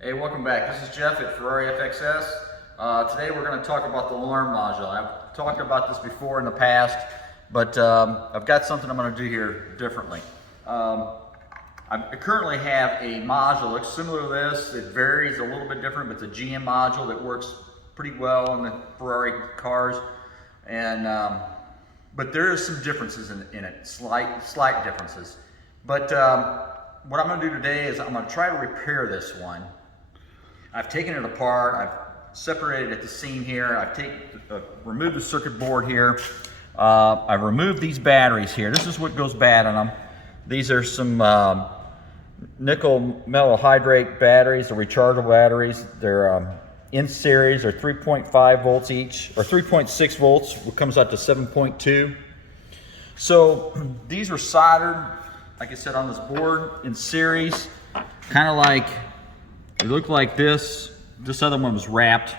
Hey, welcome back. This is Jeff at Ferrari FXS. Today we're going to talk about the alarm module. I've talked about this before in the past, but I've got something I'm going to do here differently. I currently have a module that looks similar to this. It varies a little bit different, but it's a GM module that works pretty well in the Ferrari cars. And but there are some differences in it, slight differences. But what I'm going to do today is I'm going to try to repair this one. I've taken it apart, I've separated at the seam here, I've removed the circuit board here, I've removed these batteries here. This is what goes bad on them. These are some nickel metal hydrate batteries, the rechargeable batteries. They're in series, they're 3.5 volts each, or 3.6 volts, which comes out to 7.2. So these are soldered, like I said, on this board in series, kind of like, it looked like this. This other one was wrapped,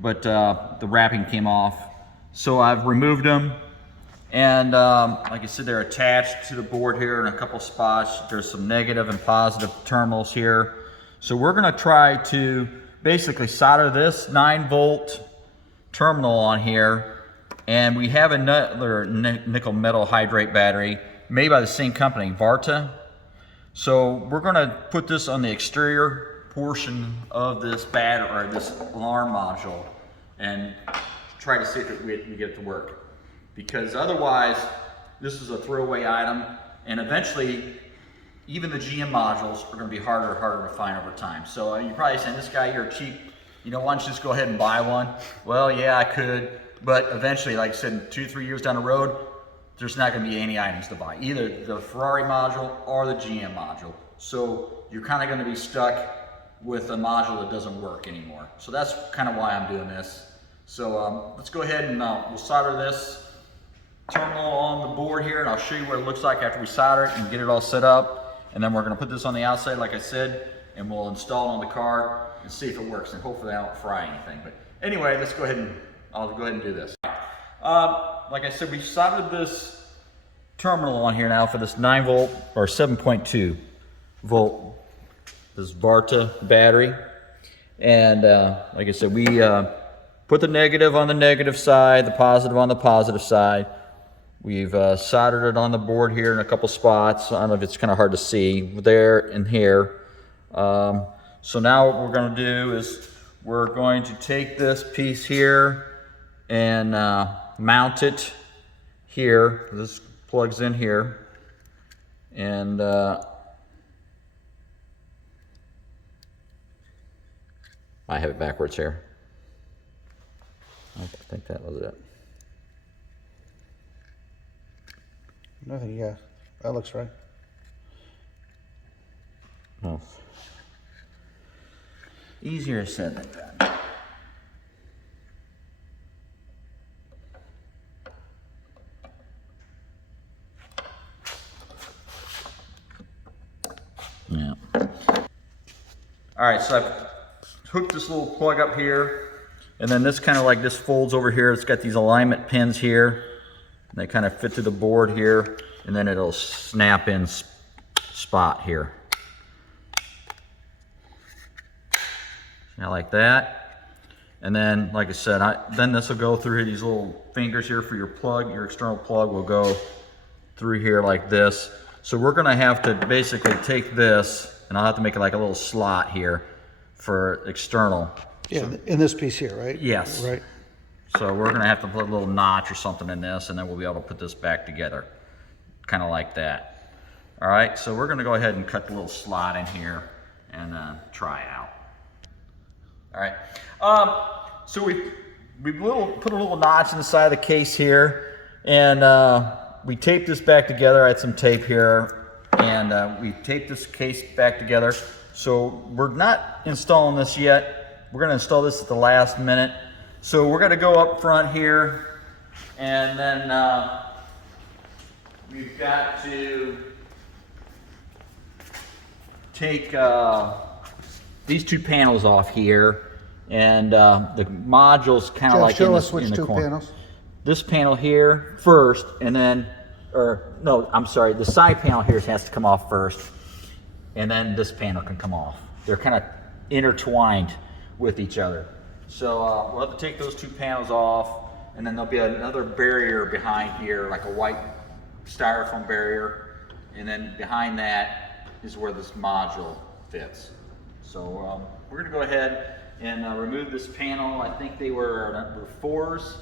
but the wrapping came off. So I've removed them, and like I said, they're attached to the board here in a couple spots. There's some negative and positive terminals here. So we're gonna try to basically solder this 9-volt terminal on here, and we have another nickel metal hydrate battery made by the same company, VARTA. So we're gonna put this on the exterior portion of this battery, or this alarm module, and try to see if we get it to work. Because otherwise, this is a throwaway item, and eventually, even the GM modules are gonna be harder and harder to find over time. So you're probably saying, this guy, you're cheap, why don't you just go ahead and buy one? Well, yeah, I could, but eventually, like I said, 2-3 years down the road, there's not gonna be any items to buy, either the Ferrari module or the GM module. So you're kind of gonna be stuck with a module that doesn't work anymore. So that's kind of why I'm doing this. So let's go ahead and we'll solder this terminal on the board here, and I'll show you what it looks like after we solder it and get it all set up. And then we're gonna put this on the outside, like I said, and we'll install it on the car and see if it works, and hopefully I don't fry anything. But anyway, let's go ahead and, I'll go ahead and do this. Like I said, we soldered this terminal on here now for this 9-volt or 7.2 volt, this VARTA battery. And like I said, we put the negative on the negative side, the positive on the positive side. We've soldered it on the board here in a couple spots. I don't know if it's kind of hard to see, there and here. So now what we're going to do is we're going to take this piece here and mount it here. This plugs in here, and I have it backwards here. I think that was it. Nothing, yeah. That looks right. Oh. Easier said than done. Yeah. All right, so I've hooked this little plug up here, and then this kind of like this folds over here. It's got these alignment pins here. They kind of fit to the board here, and then it'll snap in spot here. Now like that. And then, like I said, then this will go through these little fingers here for your plug. Your external plug will go through here like this. So we're gonna have to basically take this, and I'll have to make it like a little slot here for external. Yeah, in this piece here, right? Yes. Right. So we're gonna have to put a little notch or something in this, and then we'll be able to put this back together, kind of like that. All right, so we're gonna go ahead and cut the little slot in here and try out. All right, so we put a little notch in the side of the case here, and we taped this back together. I had some tape here, and we taped this case back together. So we're not installing this yet. We're gonna install this at the last minute. So we're gonna go up front here, and then we've got to take these two panels off here, and the module's kind of like show in us the, which in the two corner. panels. This panel here first, and then, or no, I'm sorry, the side panel here has to come off first, and then this panel can come off. They're kind of intertwined with each other. So we'll have to take those two panels off, and then there'll be another barrier behind here, like a white styrofoam barrier, and then behind that is where this module fits. So we're going to go ahead and remove this panel. I think they were number 4s.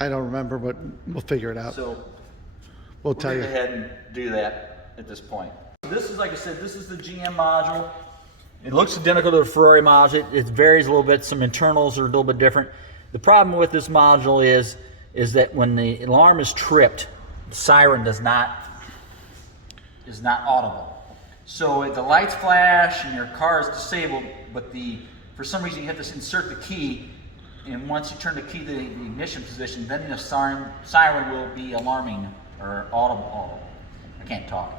I don't remember, but we'll figure it out. So we'll tell you. Go ahead and do that at this point. This is, like I said, this is the GM module. It looks identical to the Ferrari module. It varies a little bit. Some internals are a little bit different. The problem with this module is that when the alarm is tripped, the siren is not audible. So if the lights flash and your car is disabled, but for some reason you have to insert the key, and once you turn the key to the ignition position, then the siren will be alarming or audible. I can't talk.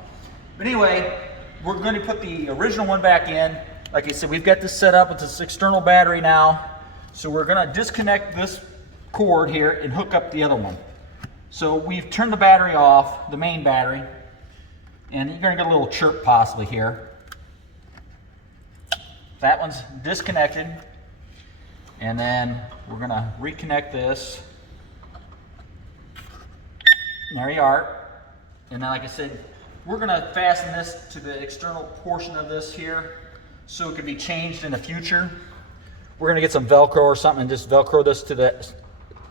But anyway, we're going to put the original one back in. Like I said, we've got this set up with this external battery now. So we're going to disconnect this cord here and hook up the other one. So we've turned the battery off, the main battery, and you're going to get a little chirp possibly here. That one's disconnected, and then we're going to reconnect this. There you are. And then, like I said, we're going to fasten this to the external portion of this here so it can be changed in the future. We're going to get some Velcro or something and just Velcro this to the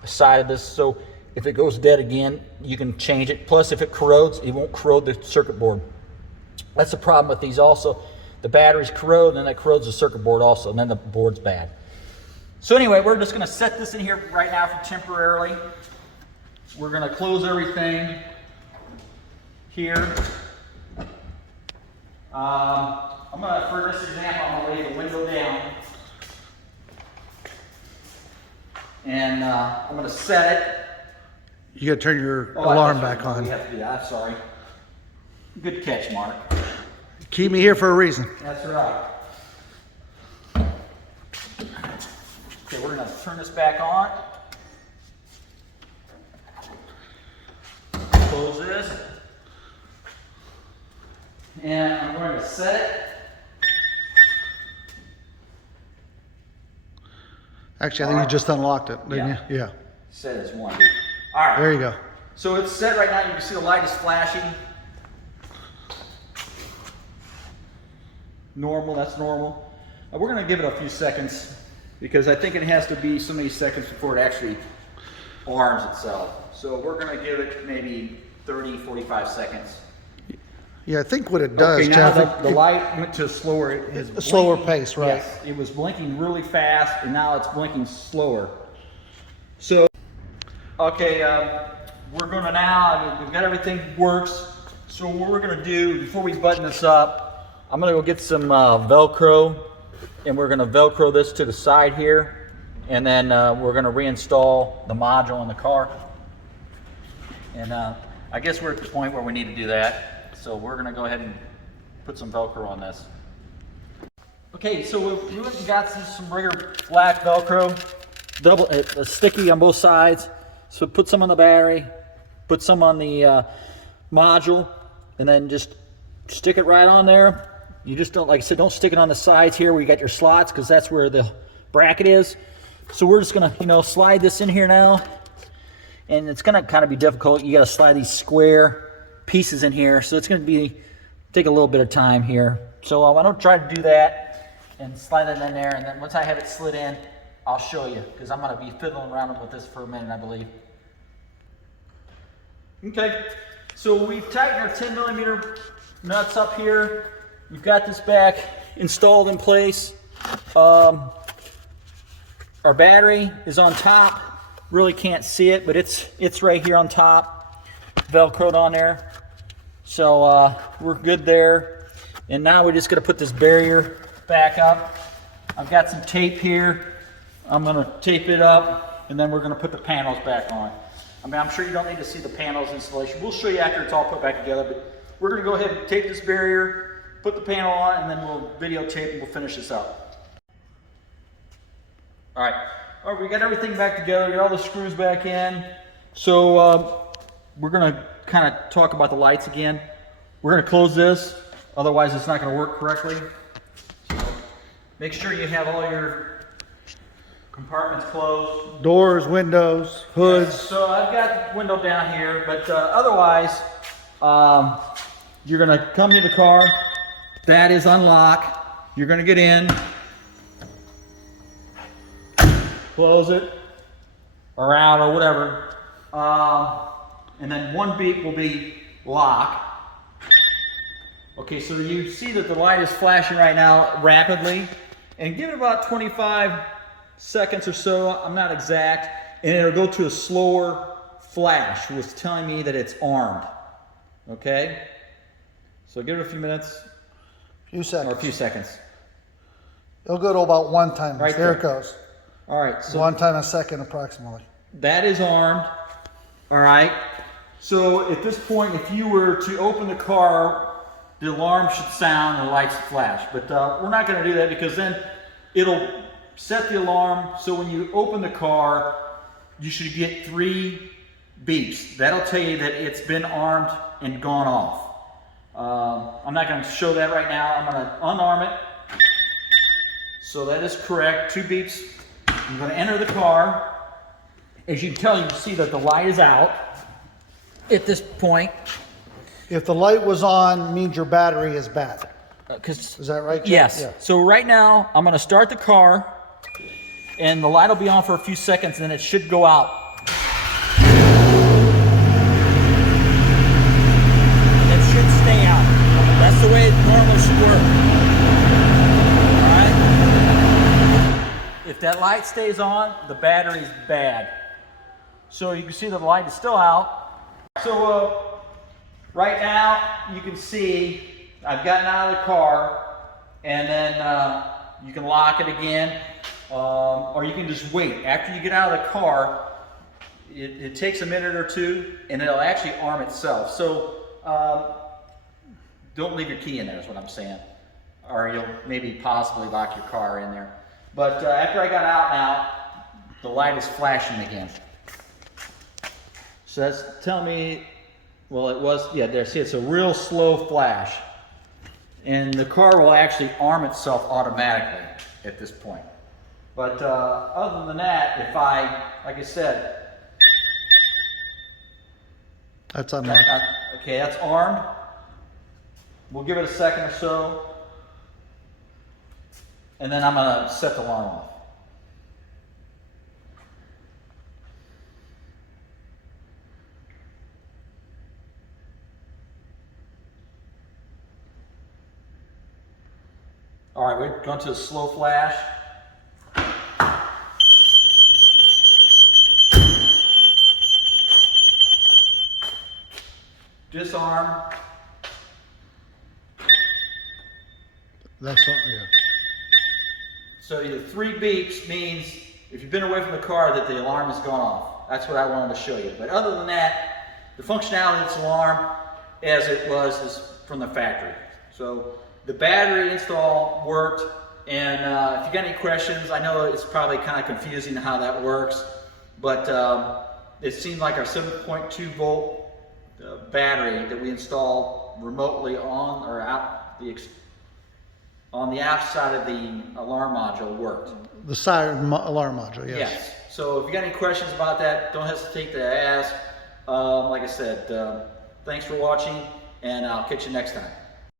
side of this, so if it goes dead again, you can change it. Plus, if it corrodes, it won't corrode the circuit board. That's the problem with these also. The batteries corrode, and then that corrodes the circuit board also, and then the board's bad. So anyway, we're just going to set this in here right now for temporarily. We're going to close everything here. I'm going to, for this example, I'm going to lay the window down. And I'm going to set it. You got to turn your alarm back on. We have to do that. I'm sorry. Good catch, Mark. Keep me here for a reason. That's right. Okay, we're going to turn this back on. Close this. And I'm going to set it. Actually, I think you just unlocked it, didn't you? Yeah. Set as 1. All right. There you go. So it's set right now. You can see the light is flashing. Normal, that's normal. We're going to give it a few seconds because I think it has to be so many seconds before it actually alarms itself. So we're going to give it maybe 30, 45 seconds. Yeah, I think what it does, okay, now Jeff, the light went to a slower pace, right? Yes, it was blinking really fast, and now it's blinking slower. So, okay, we're going to now, we've got everything works. So what we're going to do, before we button this up, I'm going to go get some Velcro, and we're going to Velcro this to the side here, and then we're going to reinstall the module in the car. And I guess we're at the point where we need to do that. So we're going to go ahead and put some Velcro on this. Okay, so we went and got some regular black Velcro, sticky on both sides. So put some on the battery, put some on the module, and then just stick it right on there. You just don't, like I said, don't stick it on the sides here where you got your slots, because that's where the bracket is. So we're just going to, slide this in here now. And it's going to kind of be difficult. You got to slide these square pieces in here, so it's going to take a little bit of time here. So I don't try to do that and slide it in there, and then once I have it slid in, I'll show you, because I'm going to be fiddling around with this for a minute, I believe. Okay, so we've tightened our 10mm nuts up here. We've got this back installed in place. Our battery is on top. Really can't see it, but it's right here on top, Velcroed on there. So we're good there. And now we're just gonna put this barrier back up. I've got some tape here. I'm gonna tape it up, and then we're gonna put the panels back on. I mean, I'm sure you don't need to see the panels installation. We'll show you after it's all put back together, but we're gonna go ahead and tape this barrier, put the panel on, and then we'll videotape and we'll finish this up. All right, we got everything back together, got all the screws back in. So we're gonna kind of talk about the lights again. We're gonna close this, otherwise it's not gonna work correctly. So Make sure you have all your compartments closed. Doors, windows, hoods. Yes, so I've got the window down here, but otherwise, you're gonna come to the car. That is unlock. You're gonna get in, close it, or out, or whatever. And then one beep will be lock. Okay, so you see that the light is flashing right now rapidly, and give it about 25 seconds or so, I'm not exact, and it'll go to a slower flash, which is telling me that it's armed. Okay? So give it a few minutes, Few seconds. or a few seconds. It'll go to about 1 time. Right there there. it goes. All right, so 1 time a second approximately. that is armed. All right. So at this point, if you were to open the car, the alarm should sound and the lights flash. But we're not going to do that because then it'll set the alarm. So when you open the car, you should get 3 beeps. That'll tell you that it's been armed and gone off. I'm not going to show that right now. I'm going to unarm it. So that is correct. 2 beeps. I'm going to enter the car. As you can tell, you can see that the light is out at this point. If the light was on, means your battery is bad. Is that right, Jeff? Yes. Yeah. So right now, I'm going to start the car, and the light will be on for a few seconds, and then it should go out. It should stay out. That's the way it normally should work. All right? If that light stays on, the battery's bad. So you can see that the light is still out. So right now, you can see I've gotten out of the car, and then you can lock it again, or you can just wait. After you get out of the car, it takes a minute or two, and it'll actually arm itself. So don't leave your key in there is what I'm saying, or you'll maybe possibly lock your car in there. But after I got out now, the light is flashing again. So that's telling me, well, it was, yeah, there, see, it's a real slow flash. And the car will actually arm itself automatically at this point. But other than that, if I, like I said, That's unlocked. okay, that's armed. We'll give it a second or so. And then I'm going to set the alarm off. All right, we're going to a slow flash. Disarm. That's all, yeah. So the 3 beeps means if you've been away from the car that the alarm has gone off. That's what I wanted to show you. But other than that, the functionality of this alarm as it was is from the factory. So the battery install worked, and if you got any questions, I know it's probably kind of confusing how that works, but it seemed like our 7.2 volt battery that we installed remotely on or out on the outside of the alarm module worked. The siren alarm module, yes. Yes. So if you got any questions about that, don't hesitate to ask. Like I said, thanks for watching, and I'll catch you next time.